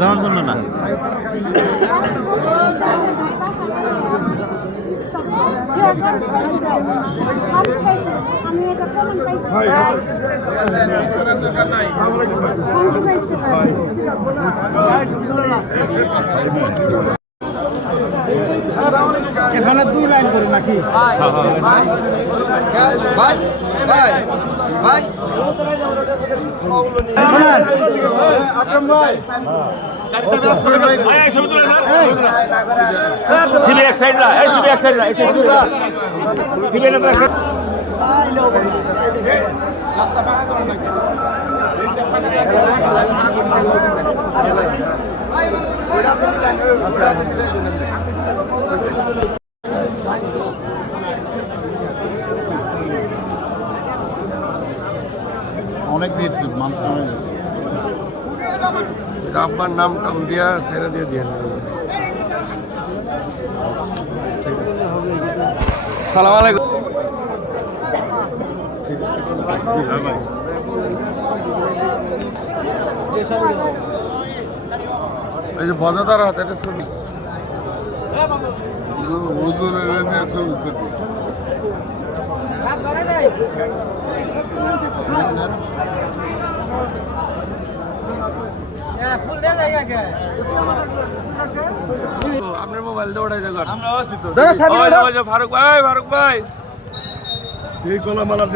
যাওয়ার জন্য না আমি এটা প্রমাণ পাইছি এখানে 2 লাইন করি নাকি ভাই ভাই ভাই আকরাম ভাই সিবি এক সাইড না এই সিবি এক সাইড না এই সিবি না অনেক ভিড় মানুষ অনেক গেছে আব্বার নাম টাম দিয়া সাইরা দিয়ে দিয়ে সালাম আলাইকুম এই যে বজাদার হাতে এটা ছবি আপনার মোবাইল দিয়ে ওঠাই দেন ফারুক ভাই এই কলা মালা